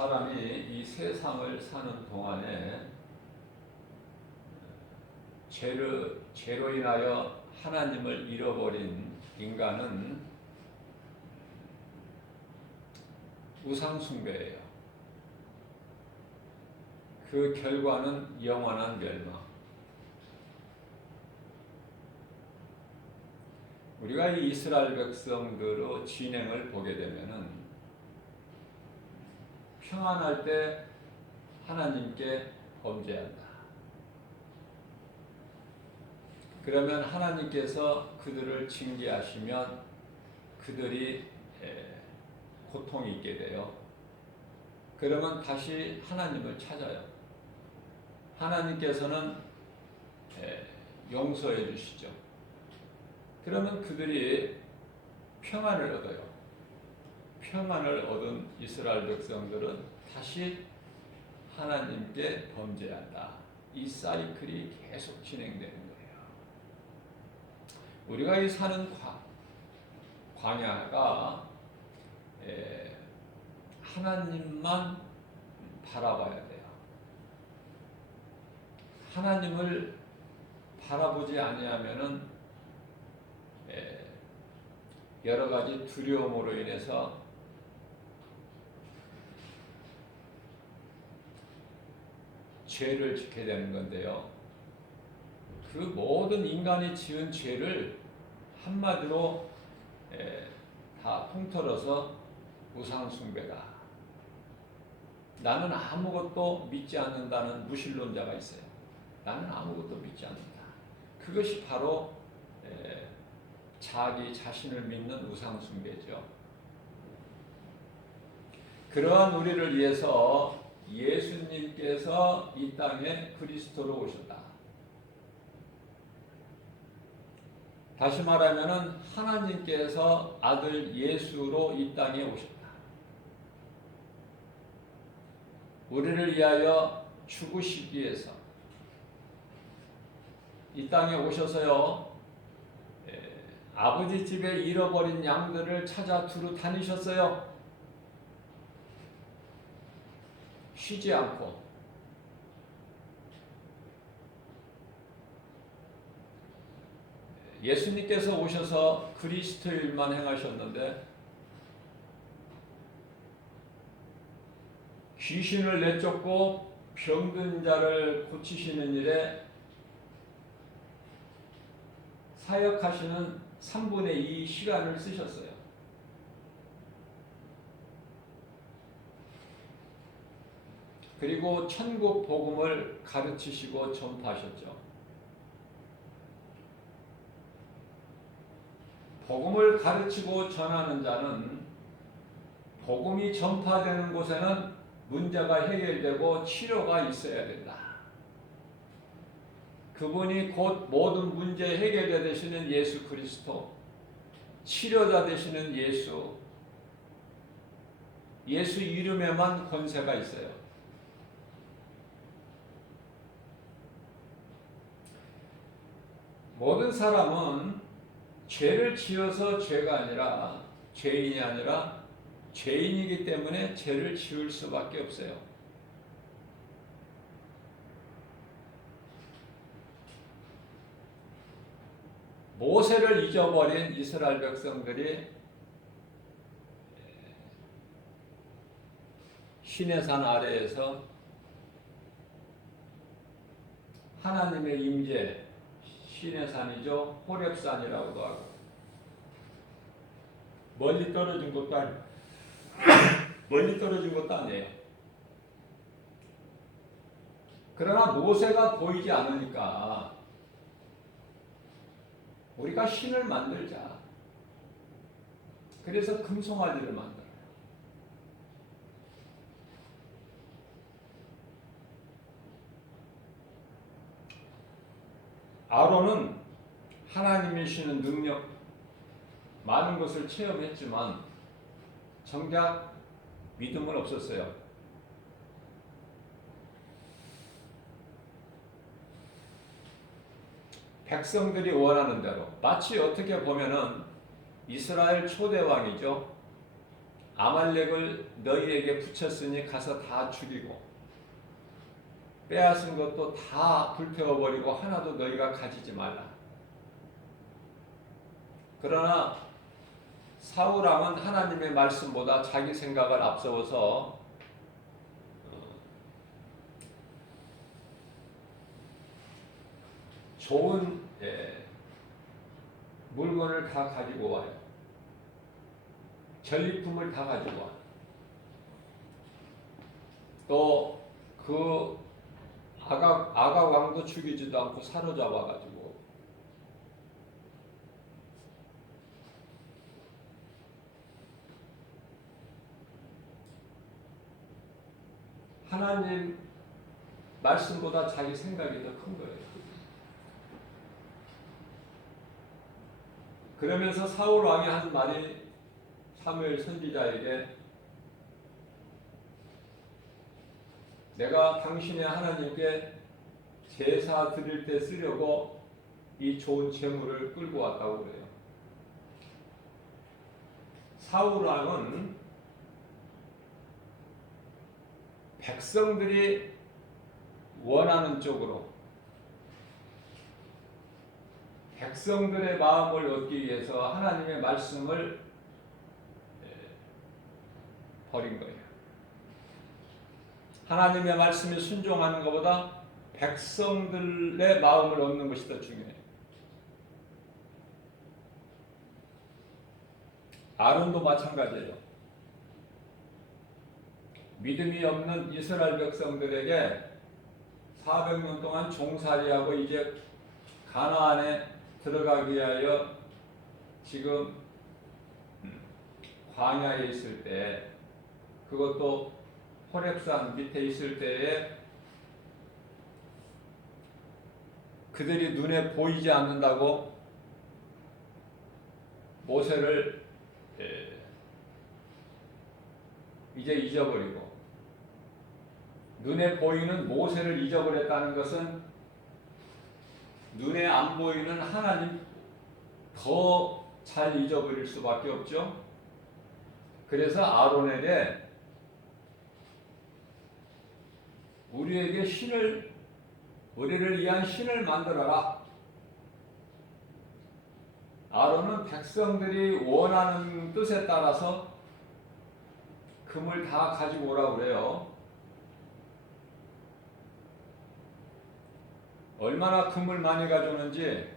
사람이 이 세상을 사는 동안에 죄로 인하여 하나님을 잃어버린 인간은 우상숭배예요. 그 결과는 영원한 멸망. 우리가 이 이스라엘 백성들의 진행을 보게 되면은 평안할 때 하나님께 범죄한다. 그러면 하나님께서 그들을 징계하시면 그들이 고통이 있게 돼요. 그러면 다시 하나님을 찾아요. 하나님께서는 용서해 주시죠. 그러면 그들이 평안을 얻어요. 평안을 얻은 이스라엘 백성들은 다시 하나님께 범죄한다. 이 사이클이 계속 진행되는 거예요. 우리가 이 사는 광야가 하나님만 바라봐야 돼요. 하나님을 바라보지 아니하면은 여러 가지 두려움으로 인해서 죄를 짓게 되는 건데요. 그 모든 인간이 지은 죄를 한마디로 다 통틀어서 우상숭배다. 나는 아무것도 믿지 않는다는 무신론자가 있어요. 나는 아무것도 믿지 않는다. 그것이 바로 자기 자신을 믿는 우상숭배죠. 그러한 우리를 위해서 예수님께서 이 땅에 그리스도로 오셨다. 다시 말하면은 하나님께서 아들 예수로 이 땅에 오셨다. 우리를 위하여 죽으시기 위해서 이 땅에 오셔서요, 아버지 집에 잃어버린 양들을 찾아 두루 다니셨어요. 쉬지 않고. 예수님께서 오셔서 그리스도 일만 행하셨는데 귀신을 내쫓고 병든 자를 고치시는 일에 사역하시는 3분의 2 시간을 쓰셨어요. 그리고 천국 복음을 가르치시고 전파하셨죠. 복음을 가르치고 전하는 자는 복음이 전파되는 곳에는 문제가 해결되고 치료가 있어야 된다. 그분이 곧 모든 문제 해결자 되시는 예수 그리스도, 치료자 되시는 예수 이름에만 권세가 있어요. 모든 사람은 죄를 지어서 죄가 아니라 죄인이 아니라 죄인이기 때문에 죄를 지을 수밖에 없어요. 모세를 잊어버린 이스라엘 백성들이 시내산 아래에서 하나님의 임재, 시내산이죠. 호렙산이라고도 하고, 멀리 떨어진 것도 아니에요. 그러나 모세가 보이지 않으니까 우리가 신을 만들자. 그래서 금송아지를 만들어요. 아론은 하나님이시는 능력 많은 것을 체험했지만 정작 믿음은 없었어요. 백성들이 원하는 대로, 마치 어떻게 보면은 이스라엘 초대 왕이죠. 아말렉을 너희에게 붙였으니 가서 다 죽이고 빼앗은 것도 다 불태워버리고 하나도 너희가 가지지 말라. 그러나 사울 왕은 하나님의 말씀보다 자기 생각을 앞세워서 좋은 물건을 다 가지고 와요. 전리품을 다 가지고 와요. 또 그 아가 왕도 죽이지도 않고 사로잡아가지고 하나님 말씀보다 자기 생각이 더 큰 거예요. 그러면서 사울 왕이 한 말이 사무엘 선지자에게 내가 당신의 하나님께 제사 드릴 때 쓰려고 이 좋은 재물을 끌고 왔다고 그래요. 사울 왕은 백성들이 원하는 쪽으로 백성들의 마음을 얻기 위해서 하나님의 말씀을 버린 거예요. 하나님의 말씀에 순종하는 것보다 백성들의 마음을 얻는 것이 더 중요해요. 아론도 마찬가지예요. 믿음이 없는 이스라엘 백성들에게 400년 동안 종살이하고 이제 가나안에 들어가기 위하여 지금 광야에 있을 때, 그것도 호렙산 밑에 있을 때에 그들이 눈에 보이지 않는다고 모세를 이제 잊어버리고, 눈에 보이는 모세를 잊어버렸다는 것은 눈에 안 보이는 하나님 더 잘 잊어버릴 수밖에 없죠. 그래서 아론에게 우리에게 우리를 위한 신을 만들어라. 아론은 백성들이 원하는 뜻에 따라서 금을 다 가지고 오라고 그래요. 얼마나 금을 많이 가져오는지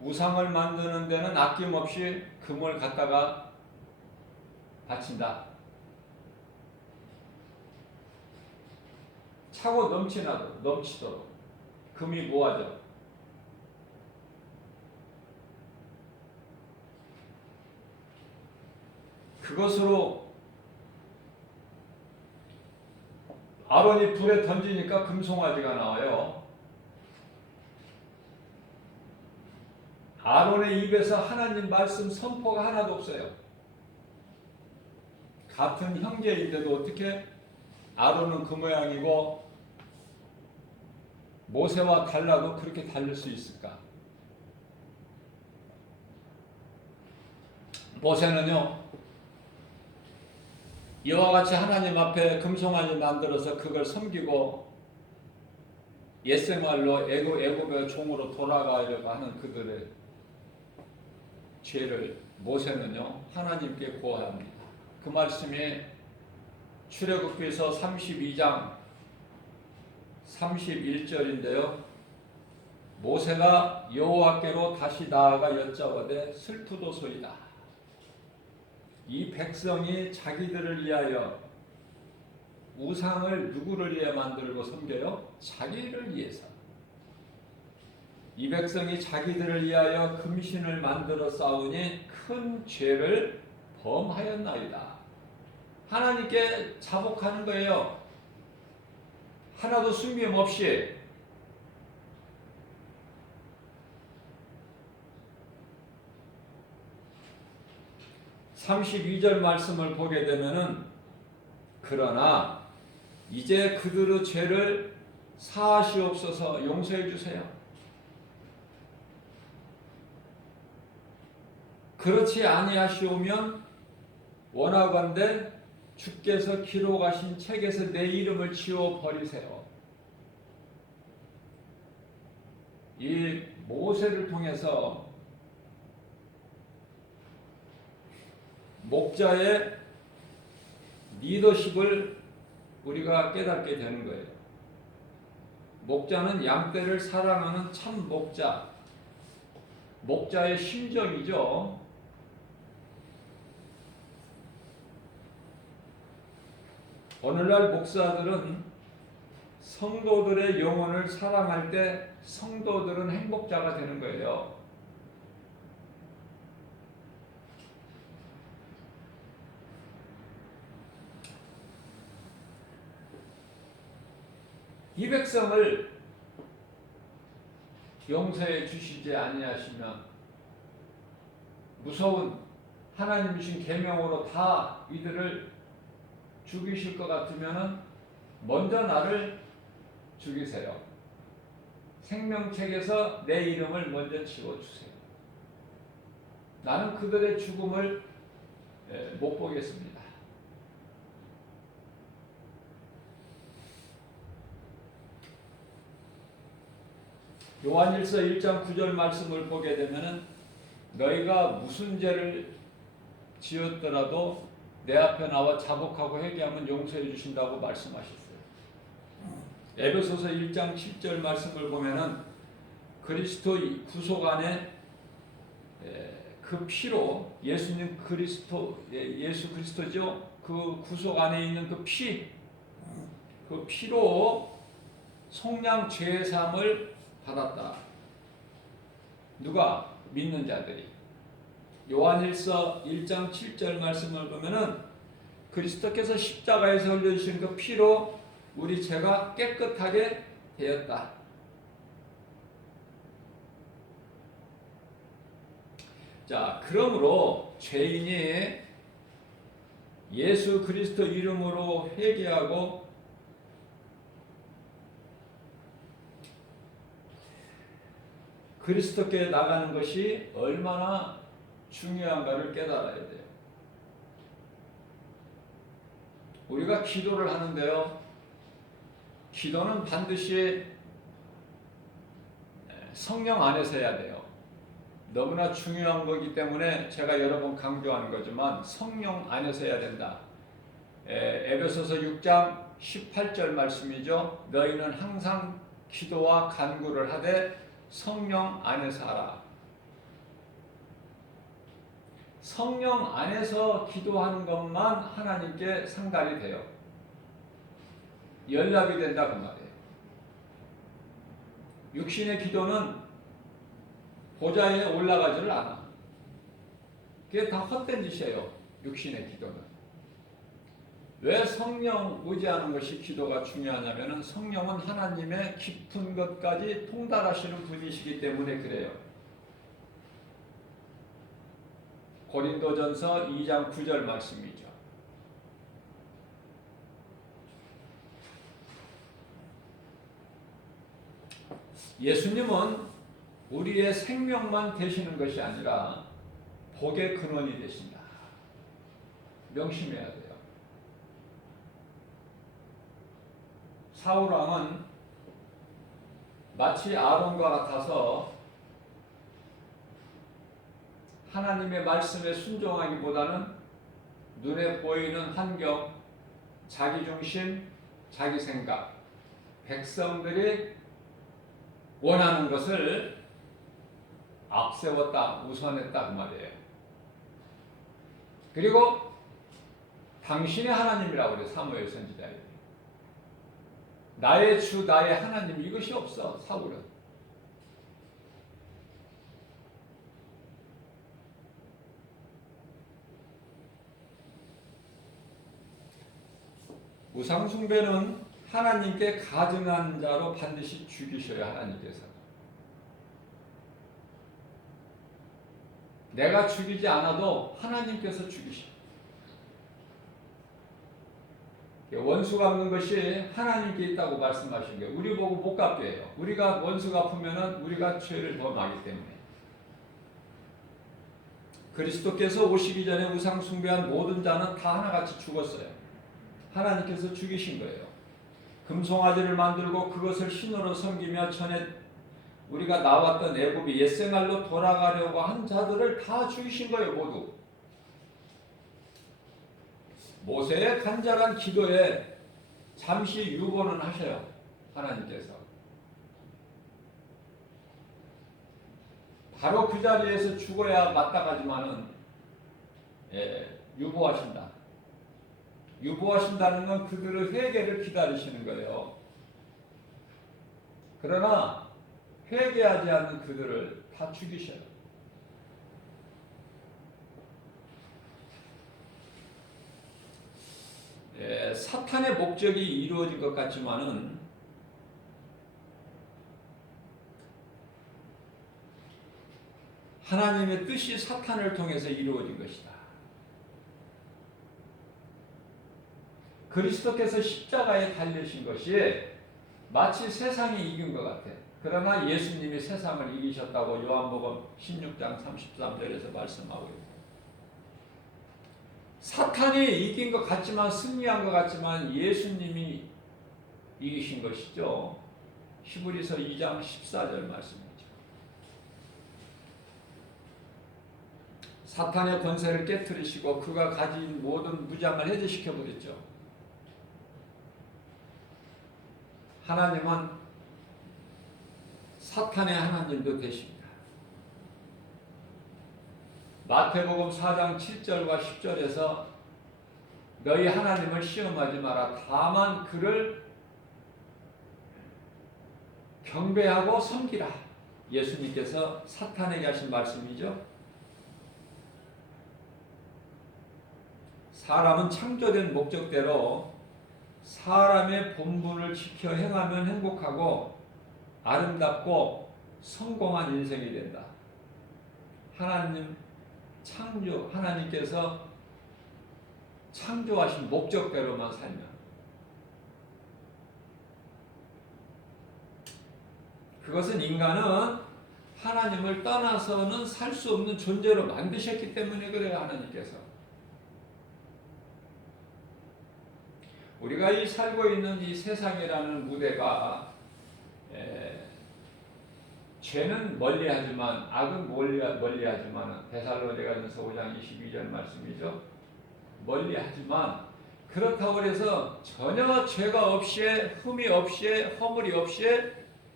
우상을 만드는 데는 아낌없이 금을 갖다가 바친다. 차고 넘치도록 금이 모아져. 그것으로 아론이 불에 던지니까 금송아지가 나와요. 아론의 입에서 하나님 말씀 선포가 하나도 없어요. 같은 형제인데도 어떻게 아론은 그 모양이고 모세와 달라도 그렇게 다를 수 있을까? 모세는요, 이와 같이 하나님 앞에 금송아지 만들어서 그걸 섬기고 옛생활로 애굽의 종으로 돌아가려고 하는 그들의 죄를 모세는요 하나님께 고하합니다. 그 말씀이 출애굽기서 32장 31절인데요. 모세가 여호와께로 다시 나아가 여짜오되 슬프도소이다. 이 백성이 자기들을 위하여 우상을 누구를 위해 만들고 섬겨요? 자기를 위해서. 이 백성이 자기들을 위하여 금신을 만들어 쌓으니 큰 죄를 범하였나이다. 하나님께 자복하는 거예요. 하나도 숨김없이. (32절) 말씀을 보게 되면은 그러나 이제 그들의 죄를 사하시옵소서, 용서해 주세요. 그렇지 아니하시오면 원하건대 주께서 기록하신 책에서 내 이름을 지워 버리세요. 이 모세를 통해서 목자의 리더십을 우리가 깨닫게 되는 거예요. 목자는 양떼를 사랑하는 참 목자, 목자의 심정이죠. 오늘날 목사들은 성도들의 영혼을 사랑할 때 성도들은 행복자가 되는 거예요. 200성을 용서해 주시지 아니하시며 무서운 하나님 주신 계명으로 다 이들을 죽이실 것 같으면 먼저 나를 죽이세요. 생명책에서 내 이름을 먼저 지워주세요. 나는 그들의 죽음을 못 보겠습니다. 요한일서 1장 9절 말씀을 보게 되면은 너희가 무슨 죄를 지었더라도 내 앞에 나와 자복하고 회개하면 용서해 주신다고 말씀하셨어요. 에베소서 1장 7절 말씀을 보면은 그리스도 구속 안에 그 피로 예수 그리스도죠. 그 구속 안에 있는 그 피로 속량 죄 사함을 받았다. 누가? 믿는 자들이. 요한일서 1장 7절 말씀을 보면은 그리스도께서 십자가에서 흘려주신 그 피로 우리 죄가 깨끗하게 되었다. 자, 그러므로 죄인이 예수 그리스도 이름으로 회개하고 그리스도께 나가는 것이 얼마나 중요한가를 깨달아야 돼요. 우리가 기도를 하는데요. 기도는 반드시 성령 안에서 해야 돼요. 너무나 중요한 거기 때문에 제가 여러 번 강조하는 거지만 성령 안에서 해야 된다. 에베소서 6장 18절 말씀이죠. 너희는 항상 기도와 간구를 하되 성령 안에서 하라. 성령 안에서 기도하는 것만 하나님께 상달이 돼요. 연락이 된다 그 말이에요. 육신의 기도는 보좌에 올라가지를 않아. 그게 다 헛된 짓이에요. 육신의 기도는. 왜 성령 의지하는 것이 기도가 중요하냐면 성령은 하나님의 깊은 것까지 통달하시는 분이시기 때문에 그래요. 고린도전서 2장 9절 말씀이죠. 예수님은 우리의 생명만 되시는 것이 아니라 복의 근원이 되신다. 명심해야 돼요. 사울왕은 마치 아론과 같아서 하나님의 말씀에 순종하기보다는 눈에 보이는 환경, 자기 중심, 자기 생각, 백성들이 원하는 것을 앞세웠다, 우선했다 그 말이에요. 그리고 당신의 하나님이라고 그래요. 사무엘 선지자에게. 나의 주, 나의 하나님 이것이 없어 사울은. 우상 숭배는 하나님께 가증한 자로 반드시 죽이셔야 하나님께서. 내가 죽이지 않아도 하나님께서 죽이셔. 원수 갚는 것이 하나님께 있다고 말씀하신 거예요. 우리 보고 못 갚게 해요. 우리가 원수 갚으면 우리가 죄를 더 나기 때문에. 그리스도께서 오시기 전에 우상 숭배한 모든 자는 다 하나같이 죽었어요. 하나님께서 죽이신 거예요. 금송아지를 만들고 그것을 신으로 섬기며 전에 우리가 나왔던 애굽이 옛생활로 돌아가려고 한 자들을 다 죽이신 거예요. 모두. 모세의 간절한 기도에 잠시 유보는 하셔요. 하나님께서. 바로 그 자리에서 죽어야 마땅하지만은 유보하신다. 유보하신다는 건 그들의 회개를 기다리시는 거예요. 그러나 회개하지 않는 그들을 다 죽이셔요. 사탄의 목적이 이루어진 것 같지만은 하나님의 뜻이 사탄을 통해서 이루어진 것이다. 그리스도께서 십자가에 달리신 것이 마치 세상이 이긴 것 같아. 그러나 예수님이 세상을 이기셨다고 요한복음 16장 33절에서 말씀하고 있습니다. 사탄이 이긴 것 같지만, 승리한 것 같지만 예수님이 이기신 것이죠. 히브리서 2장 14절 말씀이죠. 사탄의 권세를 깨뜨리시고 그가 가진 모든 무장을 해제시켜 버렸죠. 하나님은 사탄의 하나님도 되십니다. 마태복음 4장 7절과 10절에서 너희 하나님을 시험하지 마라. 다만 그를 경배하고 섬기라. 예수님께서 사탄에게 하신 말씀이죠. 사람은 창조된 목적대로 사람의 본분을 지켜 행하면 행복하고 아름답고 성공한 인생이 된다. 하나님께서 창조하신 목적대로만 살면, 그것은 인간은 하나님을 떠나서는 살 수 없는 존재로 만드셨기 때문에 그래요. 하나님께서. 우리가 이 살고 있는 이 세상이라는 무대가 죄는 멀리하지만, 악은 멀리하지만, 데살로니가전서 5장 22절 말씀이죠. 멀리하지만 그렇다고 해서 전혀 죄가 없이, 흠이 없이, 허물이 없이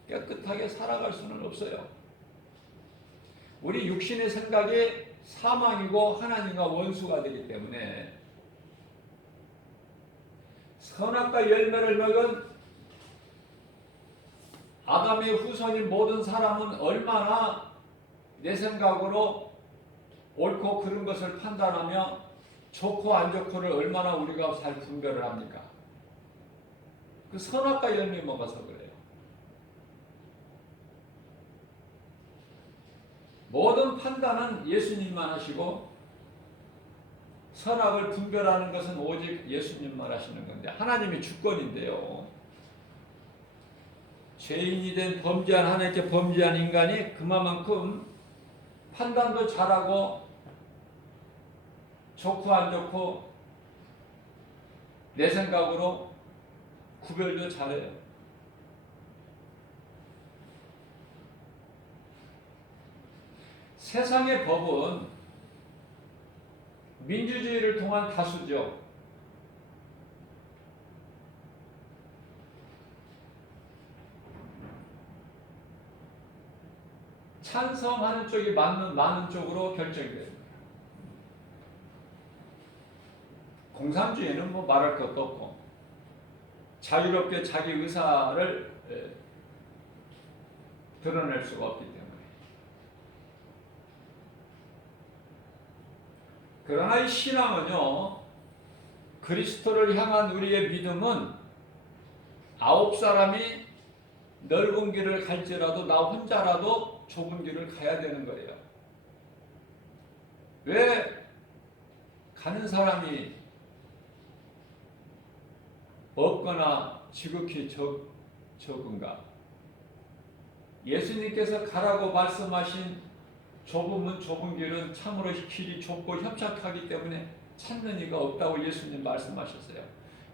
깨끗하게 살아갈 수는 없어요. 우리 육신의 생각이 사망이고 하나님과 원수가 되기 때문에 선악과 열매를 먹은 아담의 후손인 모든 사람은 얼마나 내 생각으로 옳고 그른 것을 판단하며 좋고 안 좋고를 얼마나 우리가 잘 분별을 합니까? 그 선악과 열매 먹어서 그래요. 모든 판단은 예수님만 하시고 선악을 분별하는 것은 오직 예수님만 하시는 건데, 하나님이 주권인데요. 죄인이 된 범죄한, 하나님께 범죄한 인간이 그만큼 판단도 잘하고 좋고 안 좋고 내 생각으로 구별도 잘해요. 세상의 법은 민주주의를 통한 다수죠. 찬성하는 쪽이 많은 쪽으로 결정이 됩니다. 공산주의는 뭐 말할 것도 없고 자유롭게 자기 의사를 드러낼 수가 없기 때문에. 그러나 이 신앙은요, 그리스도를 향한 우리의 믿음은 9사람이 넓은 길을 갈지라도 나 혼자라도 좁은 길을 가야 되는 거예요. 왜 가는 사람이 없거나 지극히 적은가? 예수님께서 가라고 말씀하신 좁으면 좁은 길은 참으로 길이 좁고 협착하기 때문에 찾는 이가 없다고 예수님 말씀하셨어요.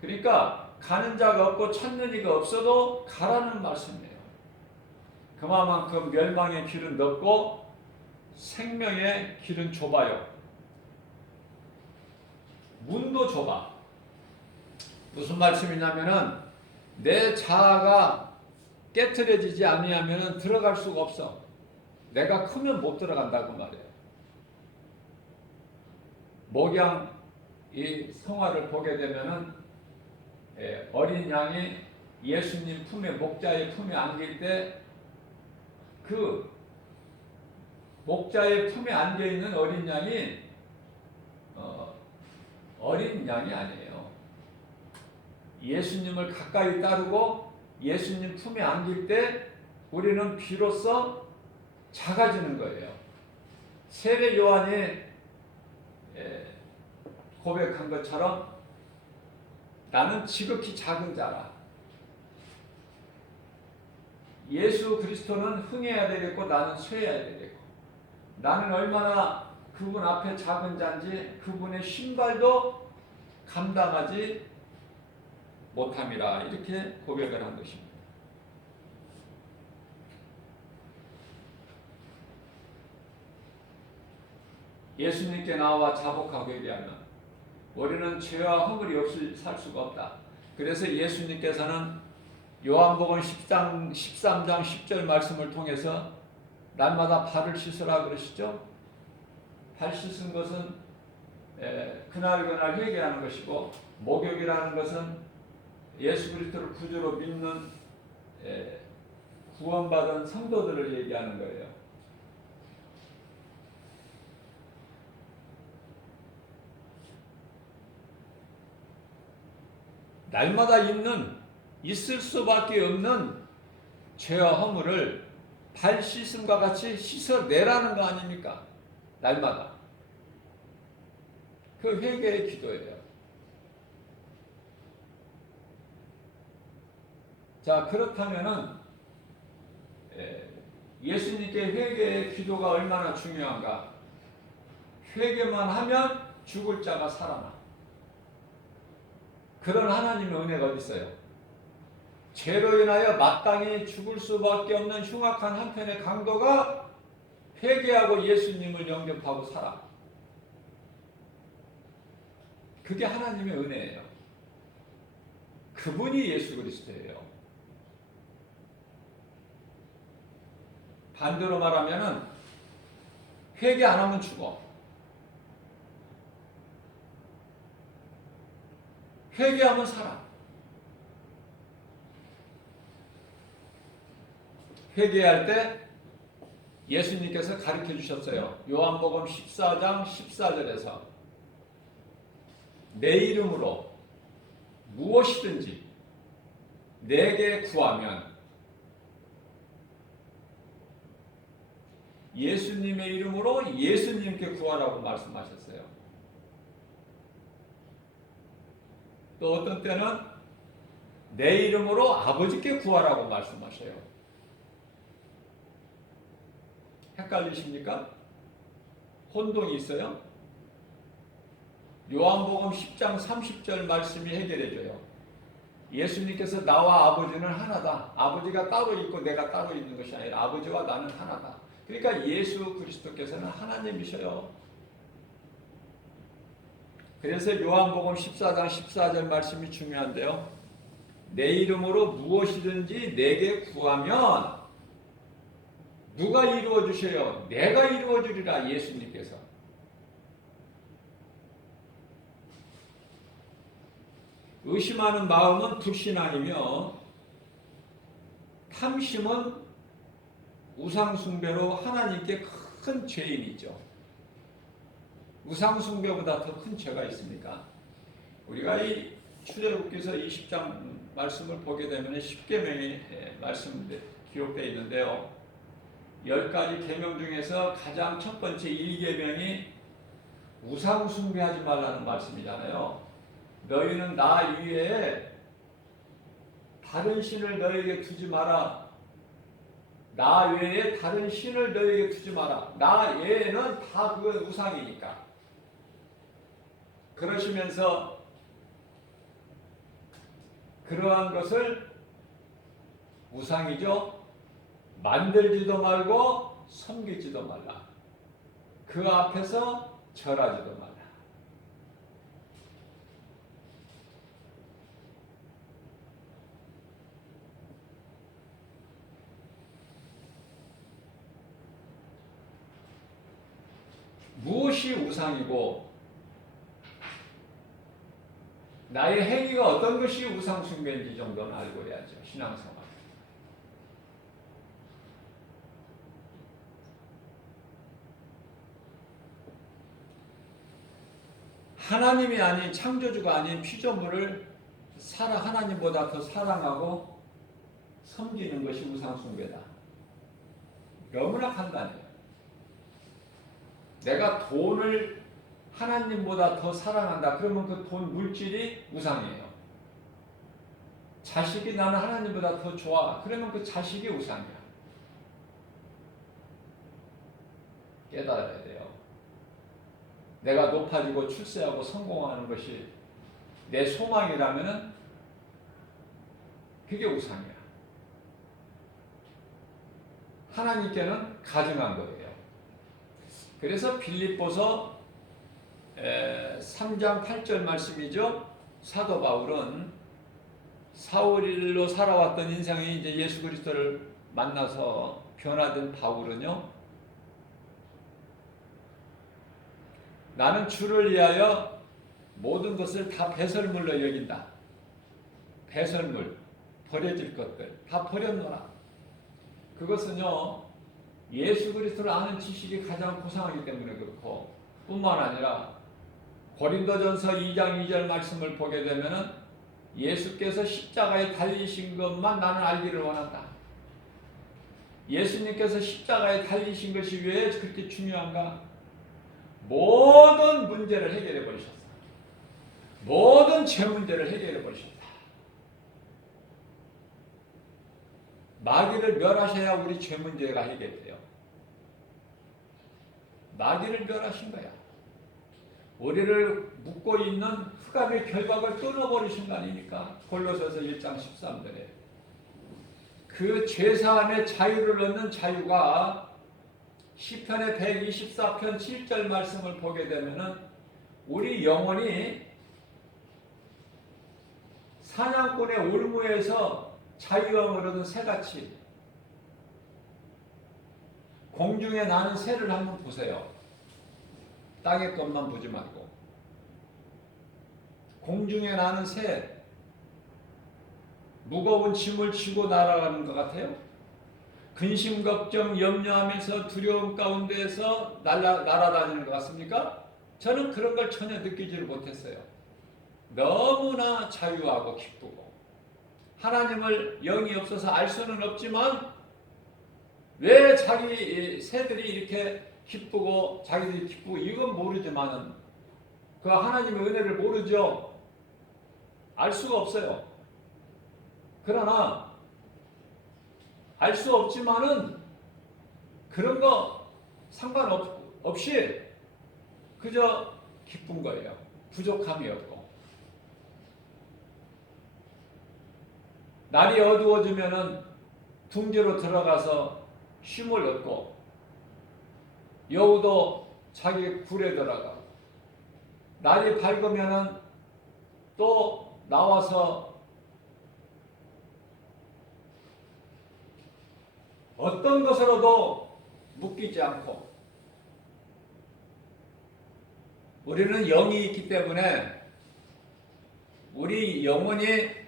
그러니까 가는 자가 없고 찾는 이가 없어도 가라는 말씀이에요. 그만큼 멸망의 길은 넓고 생명의 길은 좁아요. 문도 좁아. 무슨 말씀이냐면은 내 자아가 깨트려지지 아니하면 들어갈 수가 없어. 내가 크면 못 들어간다고 말이에요. 목양 이 성화를 보게 되면은 어린 양이 예수님 품에 목자의 품에 안길 때 그 목자의 품에 안겨 있는 어린 양이 어린 양이 아니에요. 예수님을 가까이 따르고 예수님 품에 안길 때 우리는 비로소 작아지는 거예요. 세례 요한이 고백한 것처럼 나는 지극히 작은 자라. 예수 그리스도는 흥해야 되겠고 나는 쇠해야 되겠고, 나는 얼마나 그분 앞에 작은 자인지 그분의 신발도 감당하지 못함이라, 이렇게 고백을 한 것입니다. 예수님께 나와 자복하고 얘기하면 우리는 죄와 허물이 없이 살 수가 없다. 그래서 예수님께서는 요한복음 13장 10절 말씀을 통해서 날마다 발을 씻으라 그러시죠. 발 씻은 것은 그날 회개하는 것이고, 목욕이라는 것은 예수 그리스도를 구주로 믿는 구원받은 성도들을 얘기하는 거예요. 날마다 있을 수밖에 없는 죄와 허물을 발 씻음과 같이 씻어내라는 거 아닙니까? 날마다. 그 회개의 기도예요. 자, 그렇다면은 예수님께 회개의 기도가 얼마나 중요한가? 회개만 하면 죽을 자가 살아나. 그런 하나님의 은혜가 어디 있어요? 죄로 인하여 마땅히 죽을 수밖에 없는 흉악한 한편의 강도가 회개하고 예수님을 영접하고 살아. 그게 하나님의 은혜예요. 그분이 예수 그리스도예요. 반대로 말하면은 회개 안 하면 죽어. 회개하면 살아. 회개할 때 예수님께서 가르쳐 주셨어요. 요한복음 14장 14절에서 내 이름으로 무엇이든지 내게 구하면, 예수님의 이름으로 예수님께 구하라고 말씀하셨어요. 또 어떤 때는 내 이름으로 아버지께 구하라고 말씀하셔요. 헷갈리십니까? 혼동이 있어요? 요한복음 10장 30절 말씀이 해결해줘요. 예수님께서 나와 아버지는 하나다. 아버지가 따로 있고 내가 따로 있는 것이 아니라 아버지와 나는 하나다. 그러니까 예수 그리스도께서는 하나님이셔요. 그래서 요한복음 14장 14절 말씀이 중요한데요. 내 이름으로 무엇이든지 내게 구하면 누가 이루어 주셔요? 내가 이루어 주리라. 예수님께서. 의심하는 마음은 불신앙이며 탐심은 우상숭배로 하나님께 큰 죄인이죠. 우상숭배보다 더 큰 죄가 있습니까? 우리가 이 출애굽기서 20장 말씀을 보게 되면 10계명의 말씀 기록되어 있는데요. 10가지 계명 중에서 가장 첫 번째 1계명이 우상숭배하지 말라는 말씀이잖아요. 너희는 나 이외에 다른 신을 너희에게 두지 마라. 나 외에 다른 신을 너에게 두지 마라. 나 외에는 다 그건 우상이니까. 그러시면서 그러한 것을 우상이죠. 만들지도 말고 섬기지도 말라. 그 앞에서 절하지도 말라. 무엇이 우상이고 나의 행위가 어떤 것이 우상 숭배인지 정도는 알고 해야죠. 신앙생활. 하나님이 아닌 창조주가 아닌 피조물을 하나님보다 더 사랑하고 섬기는 것이 우상 숭배다. 너무나 간단해요. 내가 돈을 하나님보다 더 사랑한다. 그러면 그 돈 물질이 우상이에요. 자식이 나는 하나님보다 더 좋아. 그러면 그 자식이 우상이야. 깨달아야 돼요. 내가 높아지고 출세하고 성공하는 것이 내 소망이라면 그게 우상이야. 하나님께는 가증한 거예요. 그래서 빌립보서 3장 8절 말씀이죠. 사도 바울은 사울로 살아왔던 인생이 이제 예수 그리스도를 만나서 변화된 바울은요. 나는 주를 위하여 모든 것을 다 배설물로 여긴다. 배설물, 버려질 것들 다 버렸노라. 그것은요. 예수 그리스도를 아는 지식이 가장 고상하기 때문에 그렇고 뿐만 아니라 고린도전서 2장 2절 말씀을 보게 되면은 예수께서 십자가에 달리신 것만 나는 알기를 원한다. 예수님께서 십자가에 달리신 것이 왜 그렇게 중요한가? 모든 문제를 해결해 버리셨다. 모든 죄 문제를 해결해 버리셨다. 마귀를 멸하셔야 우리 죄 문제가 해결돼요. 마귀를 멸하신 거야. 우리를 묶고 있는 흑암의 결박을 끊어버리신 거 아닙니까? 골로새서 1장 13절에 그 죄사함의 자유를 얻는 자유가 시편의 124편 7절 말씀을 보게 되면은 우리 영혼이 사냥꾼의 올무에서 자유함을 얻은 새같이 공중에 나는 새를 한번 보세요. 땅의 것만 보지 말고 공중에 나는 새, 무거운 짐을 지고 날아가는 것 같아요. 근심 걱정 염려하면서 두려움 가운데에서 날아다니는 것 같습니까? 저는 그런 걸 전혀 느끼지를 못했어요. 너무나 자유하고 기쁘고 하나님을 영이 없어서 알 수는 없지만 왜 자기 새들이 이렇게 기쁘고 자기들이 기쁘고 이건 모르지만은 그 하나님의 은혜를 모르죠. 알 수가 없어요. 그러나 알 수 없지만은 그런 거 상관없이 그저 기쁜 거예요. 부족함이 없고 날이 어두워지면은 둥지로 들어가서 쉼을 얻고 여우도 자기 굴에 들어가고 날이 밝으면은 또 나와서 어떤 것으로도 묶이지 않고 우리는 영이 있기 때문에 우리 영혼이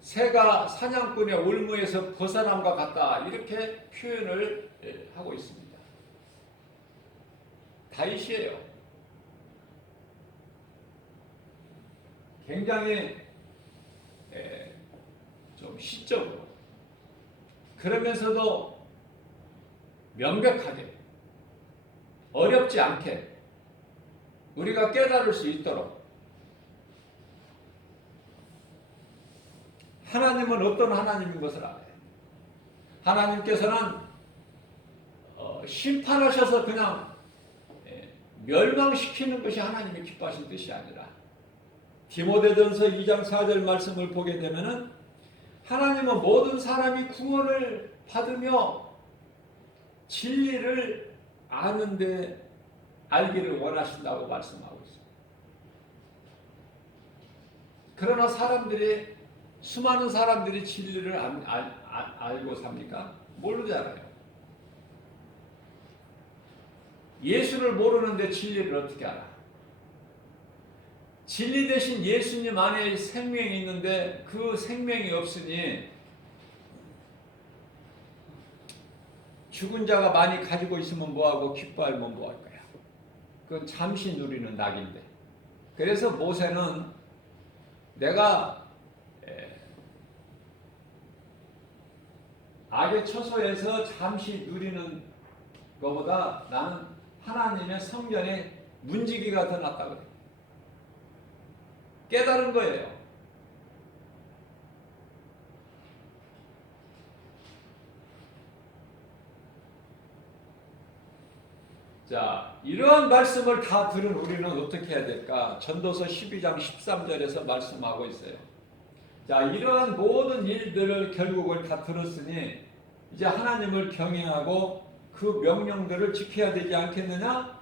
새가 사냥꾼의 올무에서 벗어남과 같다 이렇게 표현을 하고 있습니다. 다윗이에요. 굉장히 좀 시적으로 그러면서도 명백하게 어렵지 않게 우리가 깨달을 수 있도록 하나님은 어떤 하나님인 것을 알아요. 하나님께서는 심판하셔서 그냥 멸망시키는 것이 하나님의 기뻐하신 뜻이 아니라 디모데전서 2장 4절 말씀을 보게 되면은 하나님은 모든 사람이 구원을 받으며 진리를 아는데 알기를 원하신다고 말씀하고 있습니다. 그러나 수많은 사람들이 진리를 알고 삽니까? 모르잖아요. 예수를 모르는데 진리를 어떻게 알아? 진리 대신 예수님 안에 생명이 있는데 그 생명이 없으니 죽은 자가 많이 가지고 있으면 뭐하고 기뻐하면 뭐할 거야. 그건 잠시 누리는 낙인데. 그래서 모세는 내가 악의 처소에서 잠시 누리는 것보다 나는 하나님의 성전의 문지기가 더 낫다 그래요. 깨달은 거예요. 자, 이러한 말씀을 다 들은 우리는 어떻게 해야 될까? 전도서 12장 13절에서 말씀하고 있어요. 자, 이러한 모든 일들을 결국을 다 들었으니 이제 하나님을 경외하고 그 명령들을 지켜야 되지 않겠느냐?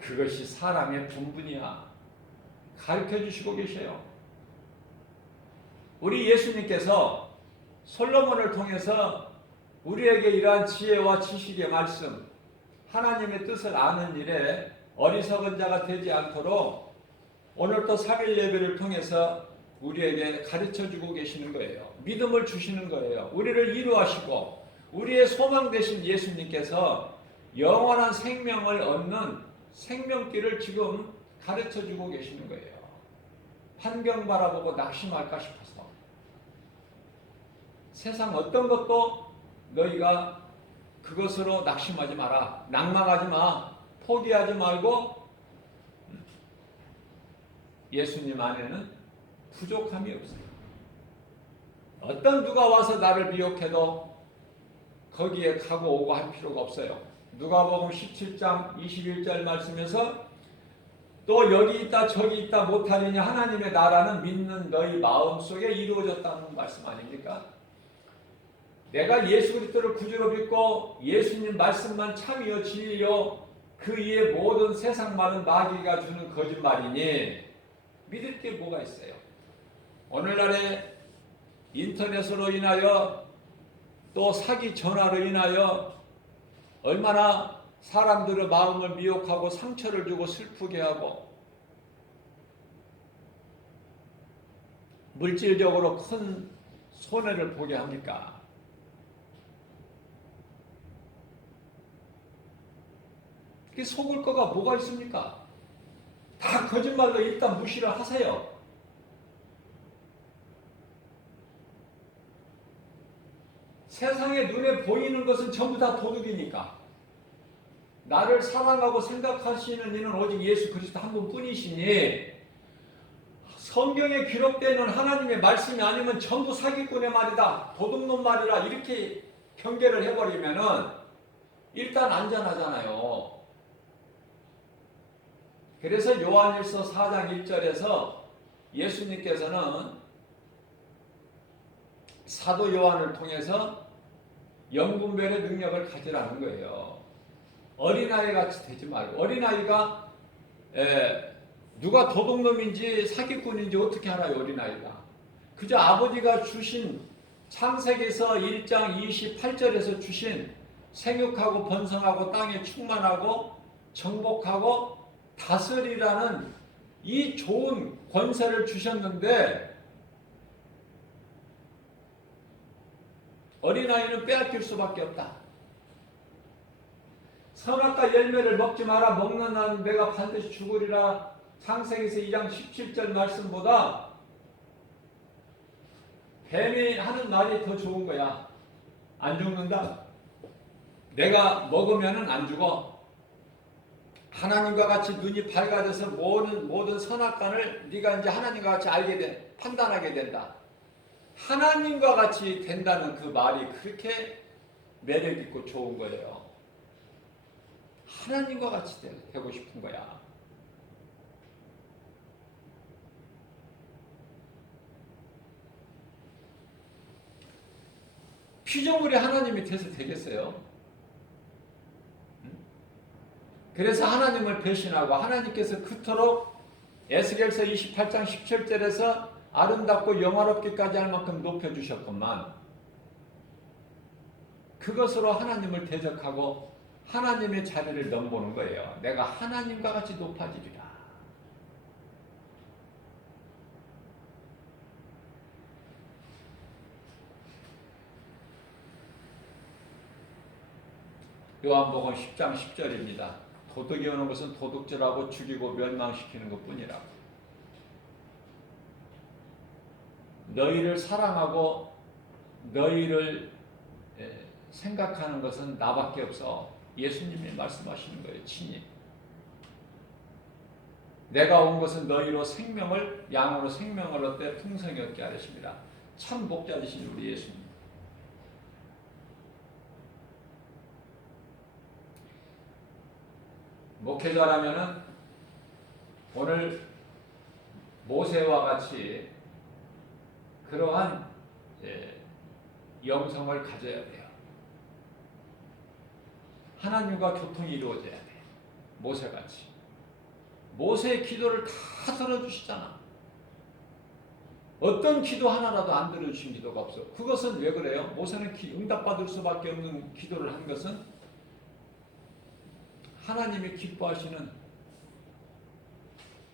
그것이 사람의 본분이야. 가르쳐 주시고 계셔요. 우리 예수님께서 솔로몬을 통해서 우리에게 이러한 지혜와 지식의 말씀, 하나님의 뜻을 아는 일에 어리석은 자가 되지 않도록 오늘도 3일 예배를 통해서 우리에게 가르쳐 주고 계시는 거예요. 믿음을 주시는 거예요. 우리를 이루하시고 우리의 소망 되신 예수님께서 영원한 생명을 얻는 생명길을 지금 가르쳐 주고 계시는 거예요. 환경 바라보고 낙심할까 싶어서. 세상 어떤 것도 너희가 그것으로 낙심하지 마라. 낭망하지 마. 포기하지 말고 예수님 안에는 부족함이 없어요. 어떤 누가 와서 나를 미혹해도 거기에 가고 오고 할 필요가 없어요. 누가복음 17장 21절 말씀에서 또 여기 있다 저기 있다 못하느냐 하나님의 나라는 믿는 너희 마음속에 이루어졌다는 말씀 아닙니까? 내가 예수 그리스도를 구주로 믿고 예수님 말씀만 참이요 진리요 그 이에 모든 세상 말은 마귀가 주는 거짓말이니 믿을 게 뭐가 있어요? 오늘날에 인터넷으로 인하여 또 사기 전화로 인하여 얼마나 사람들의 마음을 미혹하고 상처를 주고 슬프게 하고 물질적으로 큰 손해를 보게 합니까? 그게 속을 거가 뭐가 있습니까? 다 거짓말로 일단 무시를 하세요. 세상에 눈에 보이는 것은 전부 다 도둑이니까. 나를 사랑하고 생각하시는 이는 오직 예수 그리스도 한 분뿐이시니 성경에 기록되는 하나님의 말씀이 아니면 전부 사기꾼의 말이다. 도둑놈 말이라 이렇게 경계를 해버리면은 일단 안전하잖아요. 그래서 요한일서 4장 1절에서 예수님께서는 사도 요한을 통해서 영분별의 능력을 가지라는 거예요. 어린아이 같이 되지 말고 어린아이가 누가 도둑놈인지 사기꾼인지 어떻게 알아요? 어린아이가 그저 아버지가 주신 창세기서 1장 28절에서 주신 생육하고 번성하고 땅에 충만하고 정복하고 다스리라는 이 좋은 권세를 주셨는데 어린아이는 빼앗길 수밖에 없다. 선악과 열매를 먹지 마라. 먹는 한 내가 반드시 죽으리라. 창세기서 2장 17절 말씀보다 뱀이 하는 말이 더 좋은 거야. 안 죽는다. 내가 먹으면은 안 죽어. 하나님과 같이 눈이 밝아져서 모든 선악과를 네가 이제 하나님과 같이 알게 돼, 판단하게 된다. 하나님과 같이 된다는 그 말이 그렇게 매력 있고 좋은 거예요. 하나님과 같이 되고 싶은 거야. 피조물이 하나님이 돼서 되겠어요? 그래서 하나님을 배신하고 하나님께서 그토록 에스겔서 28장 17절에서 아름답고 영화롭기까지 할 만큼 높여주셨건만 그것으로 하나님을 대적하고 하나님의 자리를 넘보는 거예요. 내가 하나님과 같이 높아지리라. 요한복음 10장 10절입니다. 도둑이 오는 것은 도둑질하고 죽이고 멸망시키는 것뿐이라고. 너희를 사랑하고 너희를 생각하는 것은 나밖에 없어. 예수님이 말씀하시는 거예요. 친히. 내가 온 것은 너희로 생명을 양으로 생명을 얻되 풍성히 얻게 하려십니다. 참 복자되신 우리 예수님. 목회자라면은 오늘 모세와 같이 그러한 영성을 가져야 돼요. 하나님과 교통이 이루어져야 돼요. 모세같이. 모세의 기도를 다 들어주시잖아. 어떤 기도 하나라도 안 들어주신 기도가 없어. 그것은 왜 그래요? 모세는 응답받을 수밖에 없는 기도를 한 것은 하나님의 기뻐하시는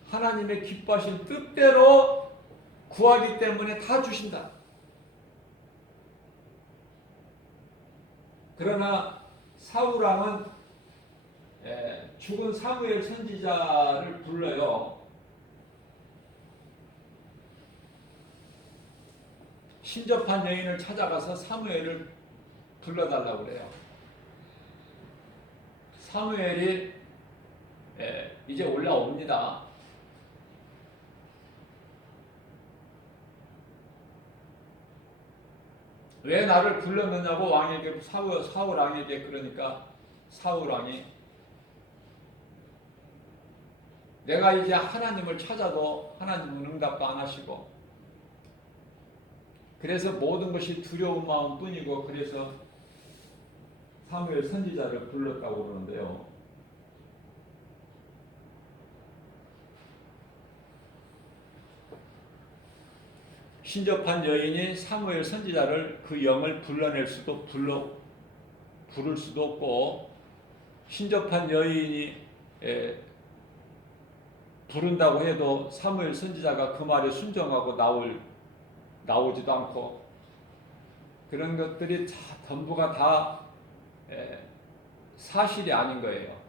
하나님의 기뻐하신 뜻대로 구하기 때문에 다 주신다. 그러나 사울왕은 죽은 사무엘 선지자를 불러요. 신접한 여인을 찾아가서 사무엘을 불러달라고 그래요. 사무엘이 이제 올라옵니다. 왜 나를 불렀느냐고 왕에게 사울 왕에게 그러니까 사울 왕이 내가 이제 하나님을 찾아도 하나님은 응답도 안 하시고 그래서 모든 것이 두려운 마음뿐이고 그래서 사무엘 선지자를 불렀다고 그러는데요. 신접한 여인이 사무엘 선지자를 그 영을 불러낼 수도 부를 수도 없고 신접한 여인이 부른다고 해도 사무엘 선지자가 그 말에 순종하고 나오지도 않고 그런 것들이 전부가 다 사실이 아닌 거예요.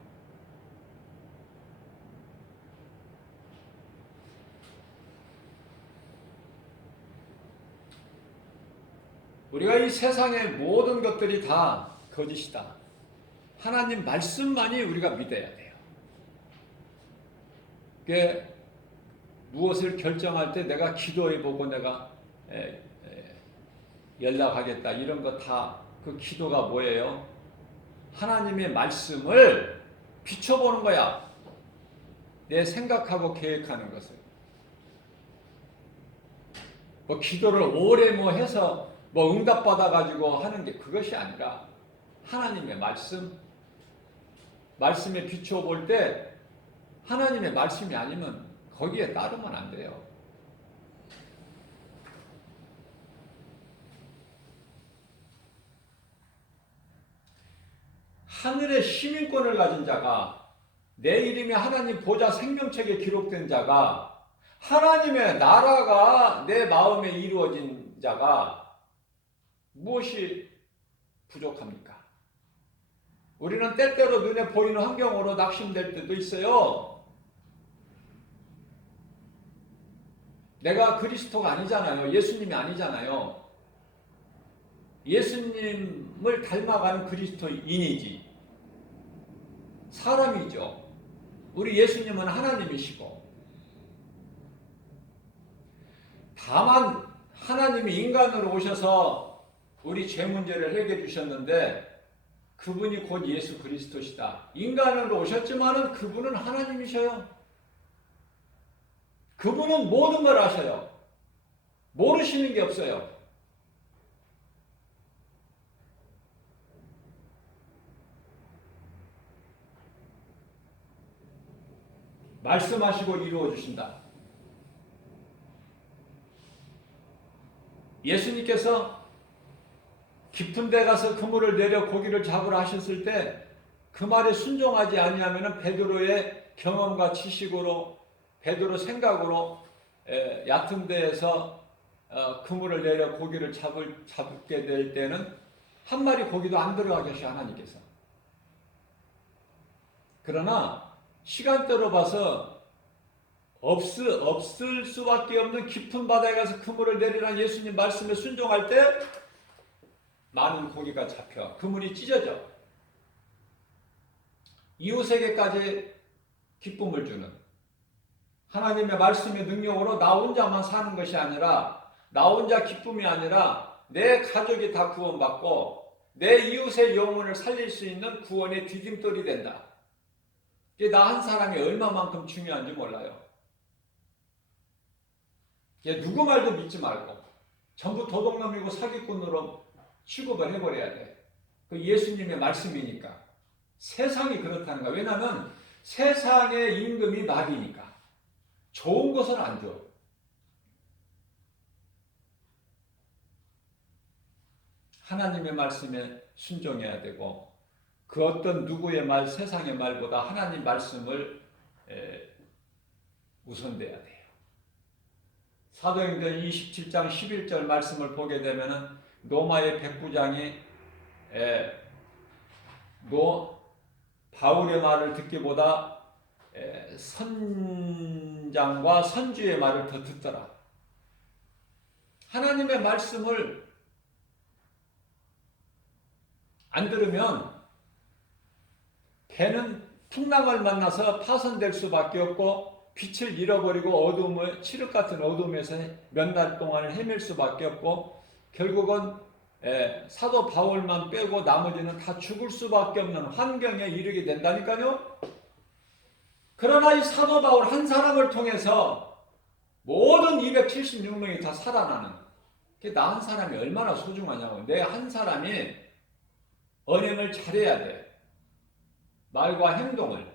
우리가 이 세상의 모든 것들이 다 거짓이다. 하나님 말씀만이 우리가 믿어야 돼요. 그게 무엇을 결정할 때 내가 기도해보고 내가 연락하겠다 이런 거 다 그 기도가 뭐예요? 하나님의 말씀을 비춰보는 거야. 내 생각하고 계획하는 것을. 뭐 기도를 오래 해서 응답받아가지고 하는 게 그것이 아니라 하나님의 말씀에 비춰볼 때 하나님의 말씀이 아니면 거기에 따르면 안 돼요. 하늘의 시민권을 가진 자가 내 이름이 하나님 보좌 생명책에 기록된 자가 하나님의 나라가 내 마음에 이루어진 자가 무엇이 부족합니까? 우리는 때때로 눈에 보이는 환경으로 낙심될 때도 있어요. 내가 그리스도가 아니잖아요. 예수님이 아니잖아요. 예수님을 닮아가는 그리스도인이지. 사람이죠. 우리 예수님은 하나님이시고 다만 하나님이 인간으로 오셔서 우리 죄 문제를 해결해 주셨는데 그분이 곧 예수 그리스도시다. 인간으로 오셨지만은 그분은 하나님이셔요. 그분은 모든 걸 아셔요. 모르시는 게 없어요. 말씀하시고 이루어 주신다. 예수님께서 깊은 데 가서 그물을 내려 고기를 잡으라 하셨을 때 그 말에 순종하지 아니하면 베드로의 경험과 지식으로 베드로 생각으로 얕은 데에서 그물을 내려 고기를 잡게 될 때는 한 마리 고기도 안 들어가게 하셔 하나님께서. 그러나 시간대로 봐서 없을 수밖에 없는 깊은 바다에 가서 그물을 내리라는 예수님 말씀에 순종할 때 많은 고기가 잡혀 그물이 찢어져 이웃에게까지 기쁨을 주는 하나님의 말씀의 능력으로 나 혼자만 사는 것이 아니라 나 혼자 기쁨이 아니라 내 가족이 다 구원받고 내 이웃의 영혼을 살릴 수 있는 구원의 디딤돌이 된다. 이게 나 한 사람이 얼마만큼 중요한지 몰라요. 누구 말도 믿지 말고 전부 도둑놈이고 사기꾼으로 취급을 해버려야 돼. 그 예수님의 말씀이니까. 세상이 그렇다는 거야. 왜냐하면 세상의 임금이 마귀니까. 좋은 것은 안 줘. 하나님의 말씀에 순종해야 되고 그 어떤 누구의 말, 세상의 말보다 하나님 말씀을 우선돼야 돼요. 사도행전 27장 11절 말씀을 보게 되면은 로마의 백부장이 바울의 말을 듣기보다 선장과 선주의 말을 더 듣더라. 하나님의 말씀을 안 들으면 배는 풍랑을 만나서 파손될 수밖에 없고 빛을 잃어버리고 칠흑 같은 어둠에서 몇 날 동안 헤맬 수밖에 없고 결국은 사도 바울만 빼고 나머지는 다 죽을 수밖에 없는 환경에 이르게 된다니까요. 그러나 이 사도 바울 한 사람을 통해서 모든 276명이 다 살아나는 그게 나 한 사람이 얼마나 소중하냐고. 내 한 사람이 언행을 잘해야 돼. 말과 행동을.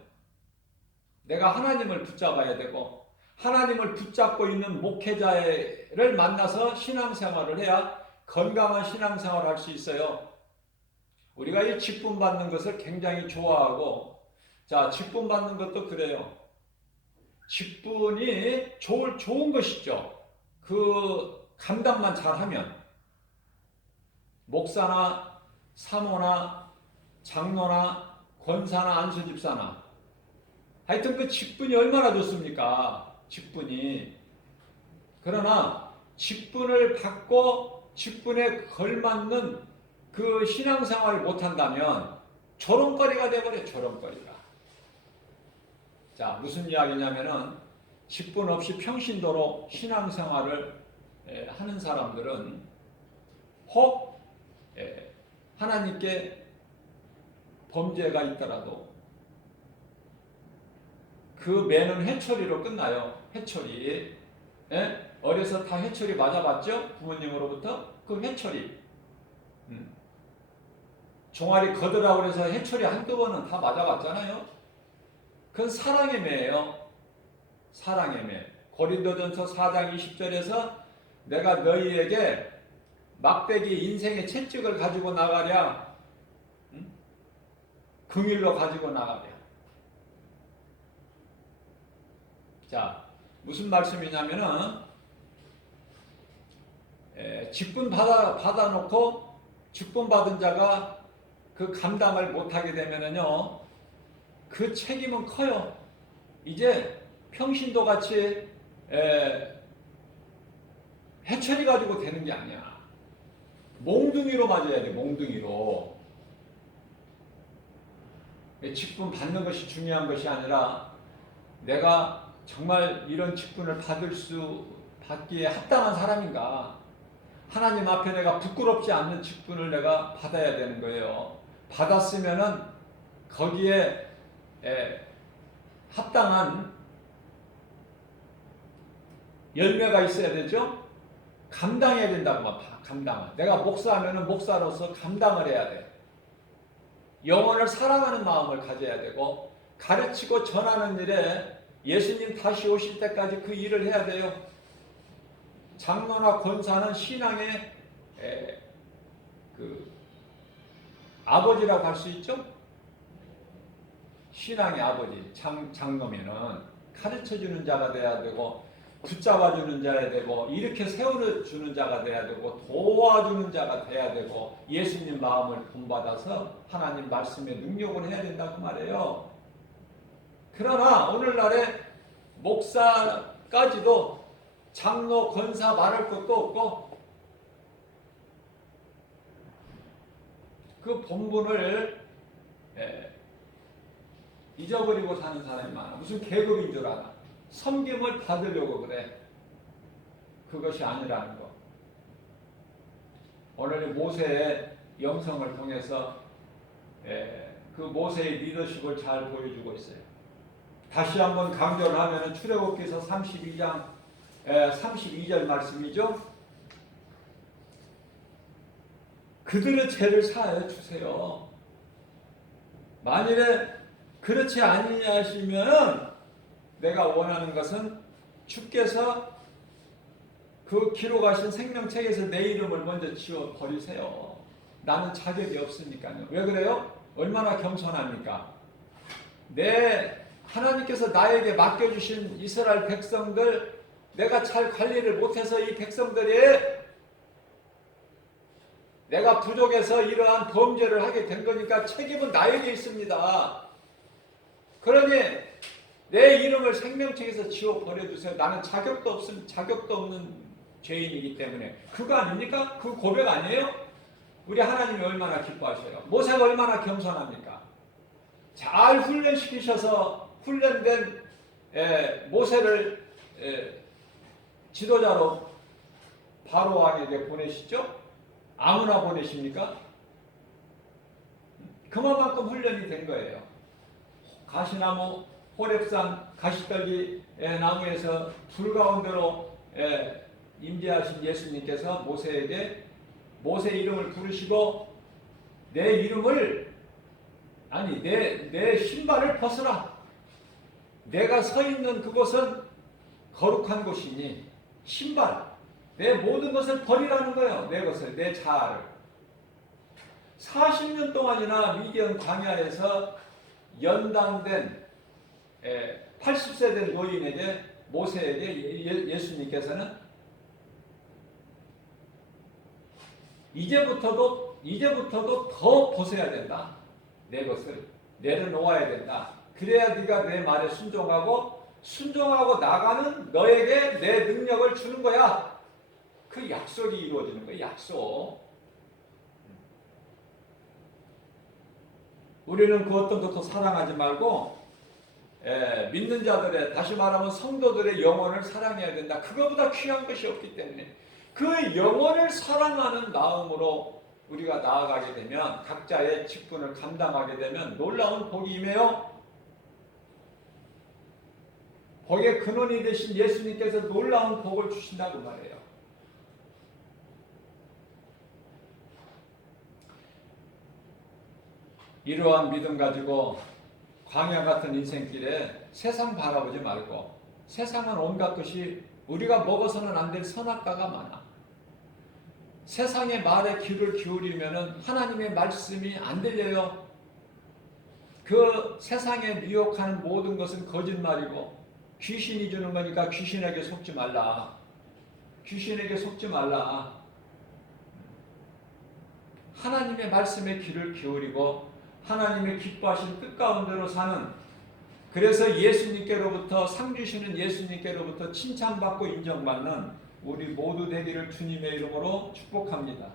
내가 하나님을 붙잡아야 되고 하나님을 붙잡고 있는 목회자를 만나서 신앙생활을 해야 건강한 신앙생활을 할 수 있어요. 우리가 이 직분 받는 것을 굉장히 좋아하고 직분 받는 것도 그래요. 직분이 좋은 것이죠. 그 감당만 잘하면 목사나 사모나 장로나 권사나 안수집사나 하여튼 그 직분이 얼마나 좋습니까? 직분이. 그러나 직분을 받고 직분에 걸맞는 그 신앙생활을 못한다면 조롱거리가 돼버려요. 조롱거리가. 무슨 이야기냐면은 직분 없이 평신도로 신앙생활을 하는 사람들은 혹 하나님께 범죄가 있더라도 그 매는 회초리로 끝나요. 회초리. 어려서 다 회초리 맞아봤죠? 부모님으로부터 그 회초리. 종아리 걷으라고 해서 회초리 한두 번은 다 맞아봤잖아요. 그건 사랑의 매예요. 사랑의 매. 고린도전서 4장 20절에서 내가 너희에게 막대기 인생의 채찍을 가지고 나가랴. 긍휼로 가지고 나가랴. 무슨 말씀이냐면은 직분 받아놓고 직분 받은 자가 그 감당을 못하게 되면은요 그 책임은 커요. 이제 평신도 같이 해처리 가지고 되는 게 아니야. 몽둥이로 맞아야 돼. 몽둥이로. 직분 받는 것이 중요한 것이 아니라 내가 정말 이런 직분을 받기에 합당한 사람인가. 하나님 앞에 내가 부끄럽지 않는 직분을 내가 받아야 되는 거예요. 받았으면은 거기에 합당한 열매가 있어야 되죠. 감당해야 된다고 막 감당을. 내가 목사하면은 목사로서 감당을 해야 돼. 영혼을 사랑하는 마음을 가져야 되고 가르치고 전하는 일에 예수님 다시 오실 때까지 그 일을 해야 돼요. 장로나 권사는 신앙의 그 아버지라고 할 수 있죠. 신앙의 아버지 장로면은 가르쳐주는 자가 돼야 되고 붙잡아주는 자가 되고 이렇게 세워주는 자가 돼야 되고 도와주는 자가 돼야 되고 예수님 마음을 본받아서 하나님 말씀의 능력을 해야 된다고 말해요. 그러나 오늘날에 목사까지도 장로 권사 말할 것도 없고 그 본분을 잊어버리고 사는 사람이 많아. 무슨 계급인 줄 알아. 섬김을 받으려고 그래. 그것이 아니라는 거. 오늘 모세의 영성을 통해서 그 모세의 리더십을 잘 보여주고 있어요. 다시 한번 강조를 하면 출애굽기서 32장 32절 말씀이죠. 그들의 죄를 사하여 주세요. 만일에 그렇지 아니하시면 내가 원하는 것은 주께서 그 기록하신 생명책에서 내 이름을 먼저 지워 버리세요. 나는 자격이 없으니까요. 왜 그래요? 얼마나 겸손합니까? 하나님께서 나에게 맡겨주신 이스라엘 백성들 내가 잘 관리를 못해서 이 백성들이 내가 부족해서 이러한 범죄를 하게 된 거니까 책임은 나에게 있습니다. 그러니 내 이름을 생명책에서 지워 버려주세요. 나는 자격도 없는 죄인이기 때문에. 그거 아닙니까? 그 고백 아니에요? 우리 하나님이 얼마나 기뻐하셔요. 모세가 얼마나 겸손합니까? 잘 훈련시키셔서 훈련된 모세를 지도자로 바로 왕에게 보내시죠? 아무나 보내십니까? 그만큼 훈련이 된 거예요. 가시나무 호렙산 가시떨기 나무에서 불 가운데로 임재하신 예수님께서 모세에게 모세 이름을 부르시고 내 이름을 내 신발을 벗으라. 내가 서 있는 그곳은 거룩한 곳이니 신발 내 모든 것을 버리라는 거예요. 내 것을 내 자아를 40년 동안이나 미디안 광야에서 연단된 80세 된 노인에게 모세에게 예수님께서는 이제부터도 더 벗어야 된다. 내 것을 내려놓아야 된다. 그래야 네가 내 말에 순종하고 나가는 너에게 내 능력을 주는 거야. 그 약속이 이루어지는 거야. 약속. 우리는 그 어떤 것도 사랑하지 말고 믿는 자들의 다시 말하면 성도들의 영혼을 사랑해야 된다. 그거보다 귀한 것이 없기 때문에 그 영혼을 사랑하는 마음으로 우리가 나아가게 되면 각자의 직분을 감당하게 되면 놀라운 복이 임해요. 복의 근원이 되신 예수님께서 놀라운 복을 주신다고 말해요. 이러한 믿음 가지고 광야 같은 인생길에 세상 바라보지 말고 세상은 온갖 것이 우리가 먹어서는 안 될 선악과가 많아. 세상의 말에 귀를 기울이면 하나님의 말씀이 안 들려요. 그 세상에 미혹하는 모든 것은 거짓말이고 귀신이 주는 거니까 귀신에게 속지 말라. 귀신에게 속지 말라. 하나님의 말씀에 귀를 기울이고 하나님의 기뻐하신 뜻 가운데로 사는 그래서 예수님께로부터 상 주시는 예수님께로부터 칭찬받고 인정받는 우리 모두 되기를 주님의 이름으로 축복합니다.